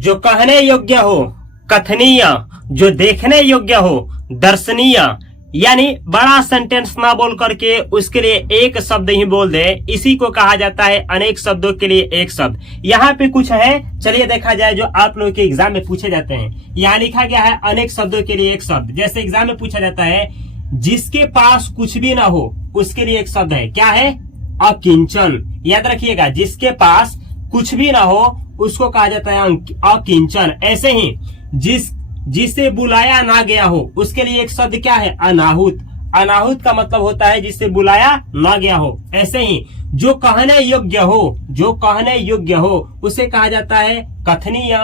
जो कहने योग्य हो कथनीय, जो देखने योग्य हो दर्शनीय। यानी बड़ा सेंटेंस ना बोल करके उसके लिए एक शब्द ही बोल दे, इसी को कहा जाता है अनेक शब्दों के लिए एक शब्द। यहाँ पे कुछ है, चलिए देखा जाए जो आप लोगों के एग्जाम में पूछे जाते हैं। यहाँ लिखा गया है अनेक शब्दों के लिए एक शब्द। जैसे एग्जाम में पूछा जाता है जिसके पास कुछ भी ना हो, उसके लिए एक शब्द है, क्या है? अकिंचन। याद रखिएगा, जिसके पास कुछ भी ना हो उसको कहा जाता है अकिंचन। ऐसे ही जिसे बुलाया ना गया हो, उसके लिए एक शब्द क्या है? अनाहुत। अनाहुत का मतलब होता है जिसे बुलाया ना गया हो। ऐसे ही जो कहने योग्य हो, जो कहने योग्य हो उसे कहा जाता है कथनीय,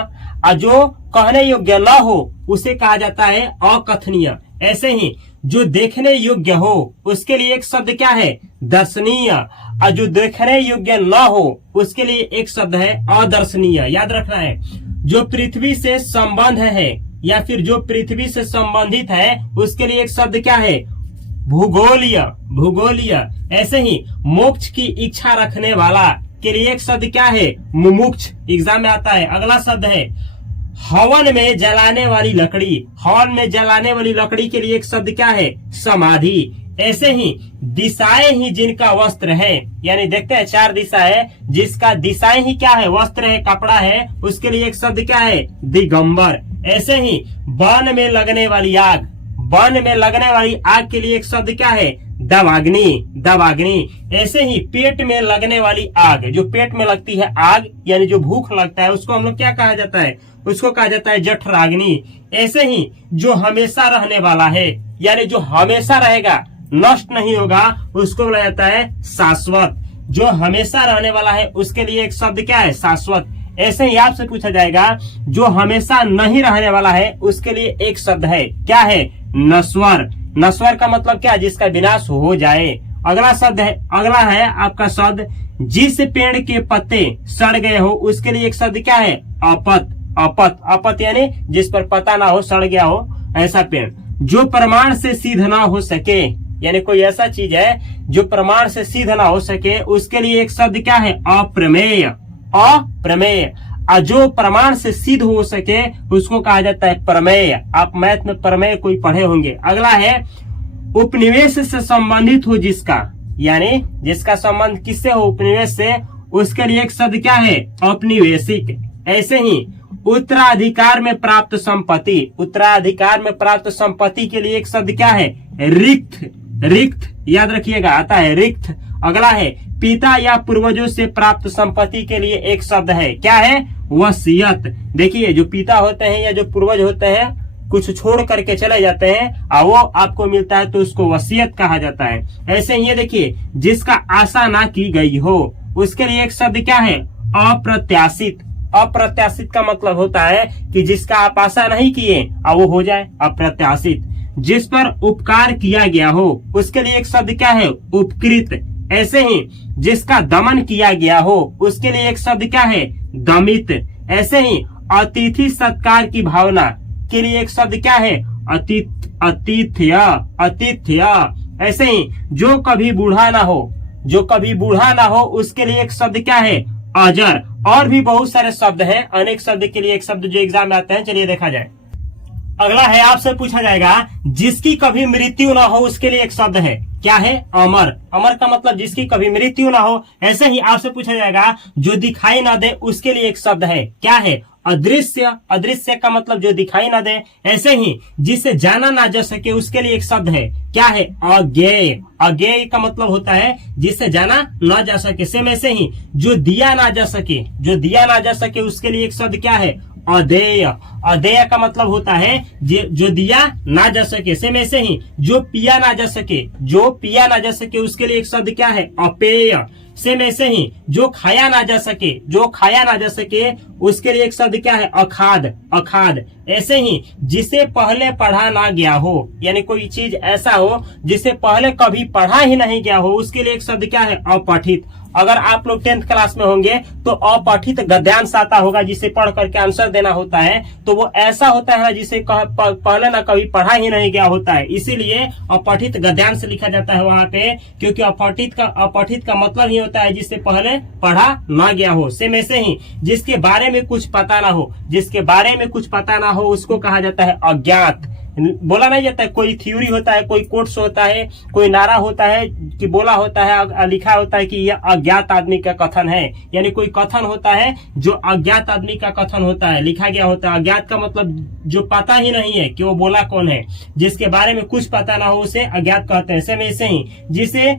और जो कहने योग्य न हो उसे कहा जाता है अकथनीय। ऐसे ही जो देखने योग्य हो उसके लिए एक शब्द क्या है? दर्शनीय, और जो देखने योग्य न हो उसके लिए एक शब्द है अदर्शनीय। याद रखना है, जो पृथ्वी से संबंध है या फिर जो पृथ्वी से संबंधित है उसके लिए एक शब्द क्या है? भूगोलीय। भूगोलीय। ऐसे ही मोक्ष की इच्छा रखने वाला के लिए एक शब्द क्या है? मुमुक्ष। एग्जाम में आता है। अगला शब्द है हवन में जलाने वाली लकड़ी। हवन में जलाने वाली लकड़ी के लिए एक शब्द क्या है? समाधि। ऐसे ही दिशाएं ही जिनका वस्त्र है, यानी देखते हैं 4 दिशा है, जिसका दिशाएं ही क्या है? वस्त्र है, कपड़ा है, उसके लिए एक शब्द क्या है? दिगंबर। ऐसे ही वन में लगने वाली आग, वन में लगने वाली आग के लिए एक शब्द क्या है? दवाग्नि। दवाग्नि। ऐसे ही पेट में लगने वाली आग, जो पेट में लगती है आग यानी जो भूख लगता है, उसको हम लोग क्या कहा जाता है? उसको कहा जाता है जठराग्नि। ऐसे ही जो हमेशा रहने वाला है, यानी जो हमेशा रहेगा, नष्ट नहीं होगा, उसको बोला जाता है शाश्वत। जो हमेशा रहने वाला है उसके लिए एक शब्द क्या है? शाश्वत। ऐसे ही आपसे पूछा जाएगा जो हमेशा नहीं रहने वाला है उसके लिए एक शब्द है, क्या है? नश्वर। नश्वर का मतलब क्या? जिसका विनाश हो जाए। अगला शब्द है, अगला है आपका शब्द जिस पेड़ के पत्ते सड़ गए हो उसके लिए एक शब्द क्या है? अपत। अपत। अपत यानी जिस पर पता ना हो, सड़ गया हो, ऐसा पेड़। जो प्रमाण से सिद्ध ना हो सके, यानी कोई ऐसा चीज है जो प्रमाण से सिद्ध ना हो सके, उसके लिए एक शब्द क्या है? अप्रमेय। अप्रमेय। और जो प्रमाण से सिद्ध हो सके उसको कहा जाता है प्रमेय। आप मैथ में प्रमेय कोई पढ़े होंगे। अगला है उपनिवेश से संबंधित हो जिसका, यानी जिसका संबंध किससे हो? उपनिवेश से, उसके लिए एक शब्द क्या है? औपनिवेशिक। ऐसे ही उत्तराधिकार में प्राप्त संपत्ति, उत्तराधिकार में प्राप्त संपत्ति के लिए एक शब्द क्या है? रिक्त। रिक्त। याद रखिएगा, आता है रिक्त। अगला है पिता या पूर्वजों से प्राप्त संपत्ति के लिए एक शब्द है, क्या है? वसीयत। देखिए जो पिता होते हैं या जो पूर्वज होते हैं कुछ छोड़ करके चले जाते हैं और वो आपको मिलता है तो उसको वसीयत कहा जाता है। ऐसे ही ये देखिए जिसका आशा ना की गई हो उसके लिए एक शब्द क्या है? अप्रत्याशित। अप्रत्याशित का मतलब होता है कि जिसका आप आशा नहीं किए और वो हो जाए, अप्रत्याशित। जिस पर उपकार किया गया हो उसके लिए एक शब्द क्या है? उपकृत। ऐसे ही जिसका दमन किया गया हो उसके लिए एक शब्द क्या है? दमित। ऐसे ही अतिथि सत्कार की भावना के लिए एक शब्द क्या है? अतिथ्य। अतिथ्य। ऐसे ही जो कभी बूढ़ा ना हो, जो कभी बूढ़ा ना हो उसके लिए एक शब्द क्या है? अजर। और भी बहुत सारे शब्द हैं, अनेक शब्द के लिए एक शब्द जो एग्जाम में आते हैं। चलिए देखा जाए। अगला है आपसे पूछा जाएगा जिसकी कभी मृत्यु ना हो उसके लिए एक शब्द है, क्या है? अमर। अमर का मतलब जिसकी कभी मृत्यु ना हो। ऐसे ही आपसे पूछा जाएगा जो दिखाई ना दे उसके लिए एक शब्द है, क्या है? अदृश्य। अदृश्य का मतलब जो दिखाई ना दे। ऐसे ही जिसे जाना ना जा सके उसके लिए एक शब्द है, क्या है? अज्ञेय। अज्ञेय का मतलब होता है जिसे जाना ना जा सके। सेम ऐसे ही जो दिया ना जा सके, जो दिया ना जा सके उसके लिए एक शब्द क्या है? अदेय। अदेय का मतलब होता है जो दिया ना जा सके। सेम ऐसे ही जो पिया ना जा सके, जो पिया ना जा सके उसके लिए एक शब्द क्या है? अपेय। सेम ऐसे ही जो खाया ना जा सके, जो खाया ना जा सके उसके लिए एक शब्द क्या है? अखाद। अखाद। ऐसे ही जिसे पहले पढ़ा ना गया हो, यानी कोई चीज ऐसा हो जिसे पहले कभी पढ़ा ही नहीं गया हो उसके लिए एक शब्द क्या है? अपठित। अगर आप लोग 10th क्लास में होंगे तो अपठित गद्यांश आता होगा, जिसे पढ़ करके आंसर देना होता है। तो वो ऐसा होता है जिसे पहले ना कभी पढ़ा ही नहीं गया होता है, इसीलिए अपठित गद्यांश लिखा जाता है वहां पे, क्योंकि अपठित का मतलब ही होता है जिससे पहले पढ़ा ना गया हो। सेम ऐसे ही जिसके बारे में कुछ पता ना हो, जिसके बारे में कुछ पता ना हो उसको कहा जाता है अज्ञात। बोला नहीं जाता है, कोई थ्योरी होता है, कोई कोट्स होता है, कोई नारा होता है कि बोला होता है, लिखा होता है कि यह अज्ञात आदमी का कथन है, यानी कोई कथन होता है जो अज्ञात आदमी का कथन होता है, लिखा गया होता है। अज्ञात का मतलब जो पता ही नहीं है कि वो बोला कौन है, जिसके बारे में कुछ पता ना हो उसे अज्ञात कहते हैं। सेम ऐसे ही जिसे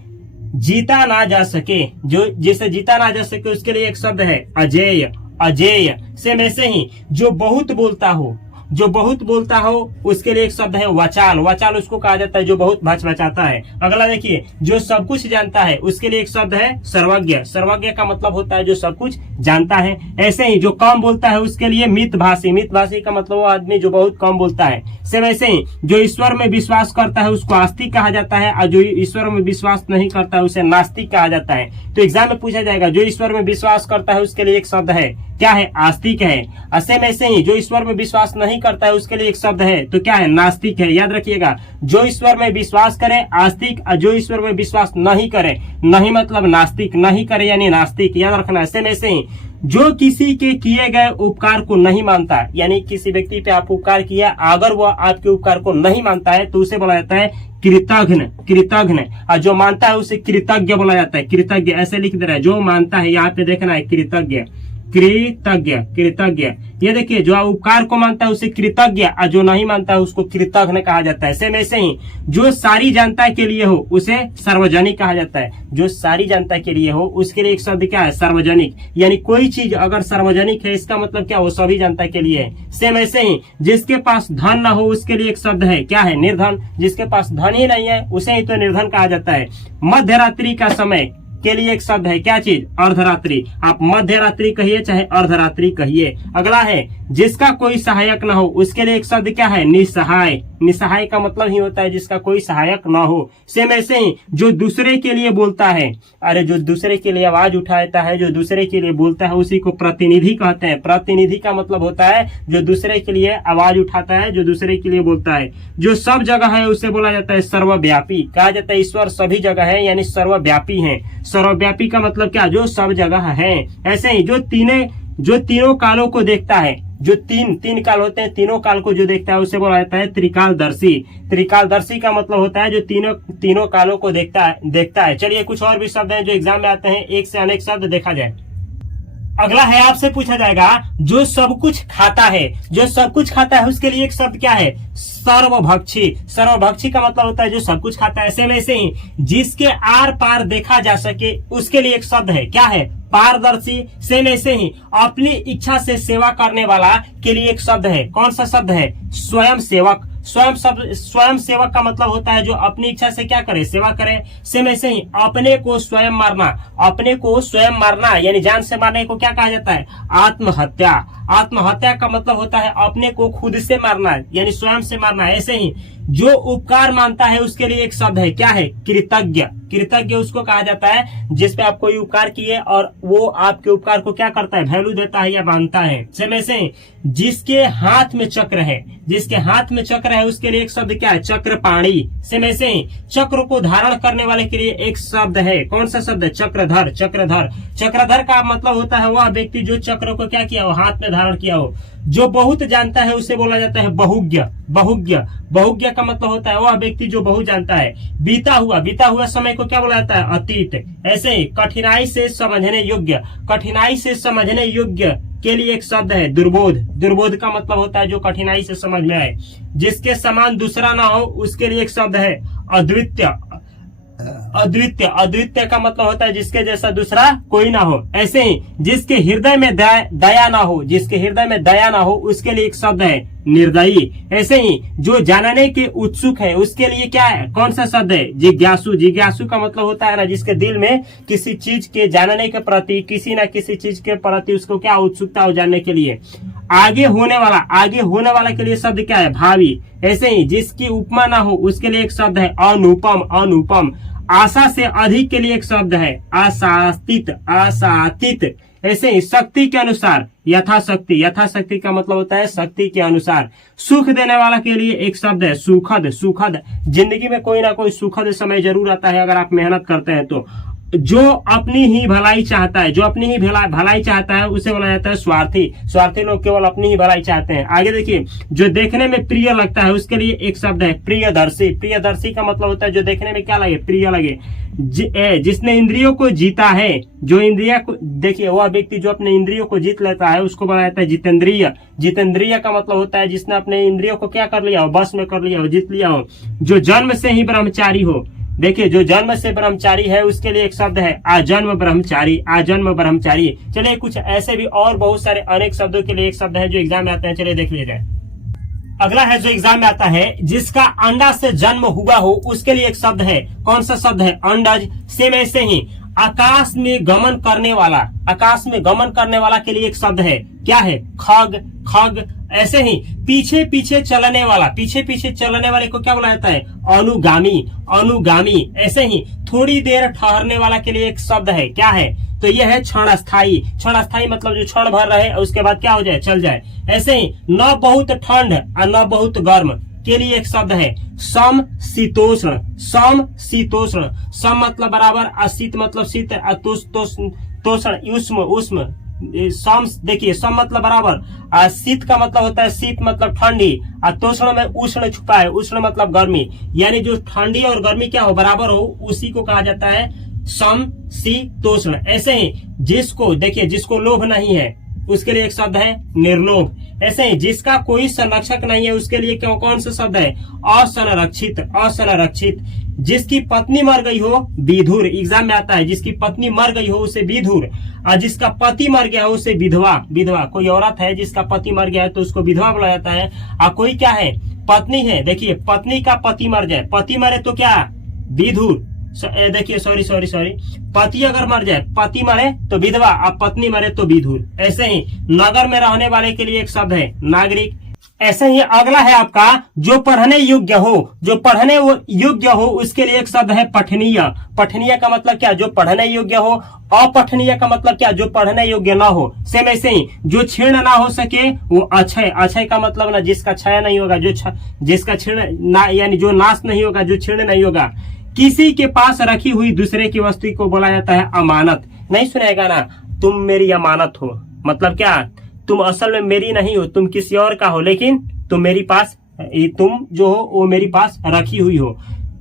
जीता ना जा सके, जो जिसे जीता ना जा सके उसके लिए एक शब्द है अजेय, अजेय। सेम ऐसे ही जो बहुत बोलता हो, जो बहुत बोलता हो उसके लिए एक शब्द है वाचाल, वाचाल उसको कहा जाता है जो बहुत भचभचाता है। अगला देखिए, जो सब कुछ जानता है उसके लिए एक शब्द है सर्वज्ञ, सर्वज्ञ का मतलब होता है जो सब कुछ जानता है। ऐसे ही जो कम बोलता है उसके लिए मितभाषी, मितभाषी का मतलब वो आदमी जो बहुत कम बोलता है। सेम ऐसे ही जो ईश्वर में विश्वास करता है उसको आस्तिक कहा जाता है, और जो ईश्वर में विश्वास नहीं करता है उसे नास्तिक कहा जाता है। तो एग्जाम में पूछा जाएगा, जो ईश्वर में विश्वास करता है उसके लिए एक शब्द है, क्या है? आस्तिक है। सेम ऐसे ही जो ईश्वर में विश्वास नहीं करता है उसके लिए एक शब्द है, तो क्या है? नास्तिक है। याद रखिएगा, जो ईश्वर में विश्वास करे आस्तिक, और जो ईश्वर में विश्वास नहीं करे, नहीं मतलब नास्तिक, नहीं करे यानी नास्तिक, याद रखना है। सेम ऐसे ही जो किसी के किए गए उपकार को नहीं मानता, यानी किसी व्यक्ति पे आप उपकार किया, अगर वो आपके उपकार को नहीं मानता है तो उसे बोला जाता है कृतघ्न, कृतघ्न। और जो मानता है उसे कृतज्ञ बोला जाता है, कृतज्ञ। ऐसे लिख दे रहा है, जो मानता है यहाँ पे देखना है कृतज्ञ, कृतज्ञ, कृतज्ञ। ये देखिए, जो उपकार को मानता है उसे कृतज्ञ, और जो नहीं मानता है उसको कृतघ्न कहा जाता है। सेम ऐसे ही जो सारी जनता के लिए हो उसे सार्वजनिक कहा जाता है, जो सारी जनता के लिए हो उसके लिए एक शब्द क्या है? सार्वजनिक। यानी कोई चीज अगर सार्वजनिक है इसका मतलब क्या? वो सभी जनता के लिए है। सेम ऐसे ही जिसके पास धन न हो उसके लिए एक शब्द है, क्या है? निर्धन। जिसके पास धन ही नहीं है उसे ही तो निर्धन कहा जाता है। मध्य रात्रि का समय के लिए एक शब्द है, क्या चीज? अर्धरात्रि। आप मध्य रात्रि कहिए चाहे अर्धरात्रि कहिए। अगला है जिसका कोई सहायक न हो उसके लिए एक शब्द क्या है? निसहाय। निसहाय का मतलब ही होता है जिसका कोई सहायक न हो। सेम ऐसे ही जो दूसरे के लिए बोलता है, अरे जो दूसरे के लिए आवाज उठाता है, जो दूसरे के लिए बोलता है उसी को प्रतिनिधि कहते हैं। प्रतिनिधि का मतलब होता है जो दूसरे के लिए आवाज उठाता है, जो दूसरे के लिए बोलता है। जो सब जगह है उसे बोला जाता है सर्वव्यापी। कहा जाता है ईश्वर सभी जगह है यानी सर्वव्यापी है। सर्वव्यापी का मतलब क्या? जो सब जगह है। ऐसे ही जो तीनों कालों को देखता है, जो तीन काल होते हैं, तीनों काल को जो देखता है उसे बोला जाता है त्रिकालदर्शी। त्रिकालदर्शी का मतलब होता है जो तीनों कालों को देखता है। चलिए कुछ और भी शब्द हैं जो एग्जाम में आते हैं, एक से अनेक शब्द देखा जाए। अगला है, आपसे पूछा जाएगा जो सब कुछ खाता है, जो सब कुछ खाता है उसके लिए एक शब्द क्या है? सर्वभक्षी। सर्वभक्षी का मतलब होता है जो सब कुछ खाता है। सेम ऐसे ही जिसके आर पार देखा जा सके उसके लिए एक शब्द है, क्या है? पारदर्शी। सेम ऐसे ही अपनी इच्छा से सेवा करने वाला के लिए एक शब्द है, कौन सा शब्द है? स्वयं सेवक। स्वयं सेवक का मतलब होता है जो अपनी इच्छा से क्या करे? सेवा करे। सेम ऐसे ही अपने को स्वयं मारना, अपने को स्वयं मारना यानी जान से मारने को क्या कहा जाता है? आत्महत्या। आत्महत्या का मतलब होता है अपने को खुद से मारना यानी स्वयं से मारना। ऐसे ही जो उपकार मानता है उसके लिए एक शब्द है, क्या है? कृतज्ञ। कृतज्ञ उसको कहा जाता है जिसपे आप कोई उपकार किए और वो आपके उपकार को क्या करता है? वैल्यू देता है या मानता है। सेम ऐसे जिसके हाथ में चक्र है, जिसके हाथ में चक्र है उसके लिए एक शब्द क्या है? चक्रपाणी। सेम ऐसे ही चक्र को धारण करने वाले के लिए एक शब्द है, कौन सा शब्द है? चक्रधर। चक्रधर। चक्रधर का मतलब होता है वह व्यक्ति जो चक्र को क्या किया हो? हाथ में धारण किया हो। जो बहुत जानता है उसे बोला जाता है बहुज्ञ। बहुज्ञ। बहुज्ञ का मतलब होता है वह व्यक्ति जो बहुत जानता है। बीता हुआ समय को क्या बोला जाता है? अतीत। ऐसे ही कठिनाई से समझने योग्य, कठिनाई से समझने योग्य के लिए एक शब्द है दुर्बोध। दुर्बोध का मतलब होता है जो कठिनाई से समझ में आए। जिसके समान दूसरा ना हो उसके लिए एक शब्द है अद्वितीय। अद्वितीय। अद्वितीय का मतलब होता है जिसके जैसा दूसरा कोई ना हो। ऐसे ही जिसके हृदय में दया ना हो, जिसके हृदय में दया ना हो उसके लिए एक शब्द है निर्दयी। ऐसे ही जो जानने के उत्सुक है उसके लिए क्या है? कौन सा शब्द है? जिज्ञासु। जिज्ञासु का मतलब होता है ना जिसके दिल में किसी चीज के जानने के प्रति, किसी ना किसी चीज के प्रति उसको क्या उत्सुकता हो जानने के लिए। आगे होने वाला के लिए शब्द क्या है? भावी। ऐसे ही जिसकी उपमा ना हो उसके लिए एक शब्द है अनुपम। अनुपम। आशा से अधिक के लिए एक शब्द है आशातीत, आशातीत। ऐसे ही शक्ति के अनुसार, यथाशक्ति, यथाशक्ति का मतलब होता है शक्ति के अनुसार। सुख देने वाला के लिए एक शब्द है सुखद, सुखद। जिंदगी में कोई ना कोई सुखद समय जरूर आता है अगर आप मेहनत करते हैं तो। जो अपनी ही भलाई चाहता है, जो अपनी ही भलाई चाहता है उसे बोला जाता है स्वार्थी। स्वार्थी लोग केवल अपनी ही भलाई चाहते हैं। आगे देखिए, जो देखने में प्रिय लगता है उसके लिए एक शब्द है प्रियदर्शी। प्रियदर्शी का मतलब होता है जो देखने में क्या लगे, प्रिय लगे। जिसने इंद्रियों को जीता है, जो इंद्रिया को, देखिए वह व्यक्ति जो अपने इंद्रियों को जीत लेता है उसको बोला जाता है जितेंद्रिय। जितेंद्रिय का मतलब होता है जिसने अपने इंद्रियों को क्या कर लिया हो, बस में कर लिया हो, जीत लिया हो। जो जन्म से ही ब्रह्मचारी हो, देखिए जो जन्म से ब्रह्मचारी है उसके लिए एक शब्द है आजन्म ब्रह्मचारी, आजन्म ब्रह्मचारी। चलिए कुछ ऐसे भी और बहुत सारे अनेक शब्दों के लिए एक शब्द है जो एग्जाम में आते हैं, चलिए देख लीजिए। अगला है जो एग्जाम में आता है, जिसका अंडा से जन्म हुआ हो उसके लिए एक शब्द है। कौन सा शब्द है, अंडज। सेम ऐसे ही आकाश में गमन करने वाला, आकाश में गमन करने वाला के लिए एक शब्द है, क्या है, खग, खग। ऐसे ही पीछे पीछे चलने वाला, पीछे पीछे चलने वाले को क्या बोला जाता है, अनुगामी, अनुगामी। ऐसे ही थोड़ी देर ठहरने वाला के लिए एक शब्द है, क्या है, तो यह है क्षणस्थायी। क्षणस्थायी मतलब जो क्षण भर रहे और उसके बाद क्या हो जाए, चल जाए। ऐसे ही न बहुत ठंड और न बहुत गर्म के लिए एक शब्द है सम शीतोष्ण, सम शीतोष्ण। सम मतलब बराबर, अशीत मतलब शीत, तोषण उष्म, उष्म। सम, देखिए सम मतलब बराबर, शीत का मतलब होता है, शीत मतलब ठंडी, और तोषण में उष्ण छुपा है, उष्ण मतलब गर्मी। यानी जो ठंडी और गर्मी क्या हो, बराबर हो, उसी को कहा जाता है सम शीतोष्ण। ऐसे ही जिसको, देखिए जिसको लोभ नहीं है उसके लिए एक शब्द है निर्लोभ। ऐसे ही जिसका कोई संरक्षक नहीं है उसके लिए कौन सा शब्द है, असंरक्षित, असंरक्षित। जिसकी पत्नी मर गई हो, विधुर। एग्जाम में आता है, जिसकी पत्नी मर गई हो उसे विधुर, और जिसका पति मर गया हो उसे विधवा। विधवा कोई औरत है जिसका पति मर गया है तो उसको विधवा बोला जाता है। और कोई क्या है, पत्नी है, देखिए पत्नी का पति मर जाए, पति मरे तो क्या, विधुर। देखिए सॉरी, पति अगर मर जाए, पति मरे तो विधवा, अब पत्नी मरे तो विधुर। ऐसे ही नगर में रहने वाले के लिए एक शब्द है नागरिक। ऐसे ही अगला है आपका, जो पढ़ने योग्य हो, जो पढ़ने योग्य हो उसके लिए एक शब्द है पठनीय। पठनीय का मतलब क्या, जो पढ़ने योग्य हो। अपठनीय का मतलब क्या, जो पढ़ने योग्य ना हो। सेम ऐसे ही जो क्षीण ना हो सके वो अक्षय। अक्षय का मतलब ना जिसका क्षय नहीं होगा, जो जिसका क्षीण ना, यानी जो नाश नहीं होगा, जो क्षीण नहीं होगा। किसी के पास रखी हुई दूसरे की वस्तु को बोला जाता है अमानत। नहीं सुनेगा ना, तुम मेरी अमानत हो, मतलब क्या, तुम असल में मेरी नहीं हो, तुम किसी और का हो, लेकिन तुम मेरी पास, तुम जो हो वो मेरी पास रखी हुई हो।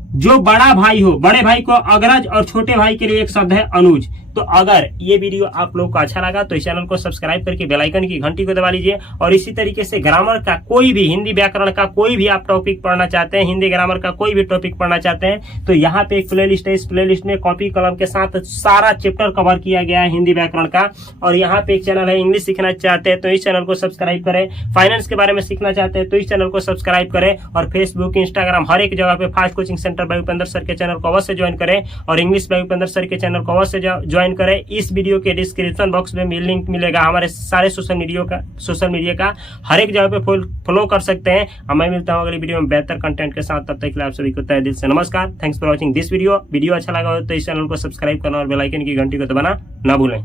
जो बड़ा भाई हो, बड़े भाई को अग्रज, और छोटे भाई के लिए एक शब्द है अनुज। तो अगर ये वीडियो आप लोग को अच्छा लगा तो इस चैनल को सब्सक्राइब करके बेल आइकन की घंटी को दबा लीजिए। और इसी तरीके से ग्रामर का कोई भी, हिंदी व्याकरण का कोई भी आप टॉपिक पढ़ना चाहते हैं, हिंदी ग्रामर का कोई भी टॉपिक पढ़ना चाहते हैं तो यहाँ पे एक प्लेलिस्ट है। इस प्लेलिस्ट में कॉपी कलम के साथ सारा चैप्टर कवर किया गया है हिंदी व्याकरण का। और यहाँ पे एक चैनल है, इंग्लिश सीखना चाहते हैं तो इस चैनल को सब्सक्राइब करें, फाइनेंस के बारे में सीखना चाहते हैं तो इस चैनल को सब्सक्राइब करें, और फेसबुक, इंस्टाग्राम हर एक जगह पे fast coaching centre by Upendra sir के चैनल को अवश्य ज्वाइन करें, और इंग्लिश बाय उपेंद्र सर के चैनल को अवश्य ज्वाइन करें। इस वीडियो के डिस्क्रिप्शन बॉक्स में लिंक मिलेगा हमारे सारे सोशल मीडिया का, हर एक जगह पे फॉलो कर सकते हैं। मैं मिलता हूँ अगली वीडियो में बेहतर कंटेंट के साथ, तब तक के लिए आप सभी को तहे दिल से नमस्कार। Thanks for watching this video. Video अच्छा लगा हो तो इस चैनल को सब्सक्राइब करना और बेल आइकन की घंटी को दबाना ना भूलें।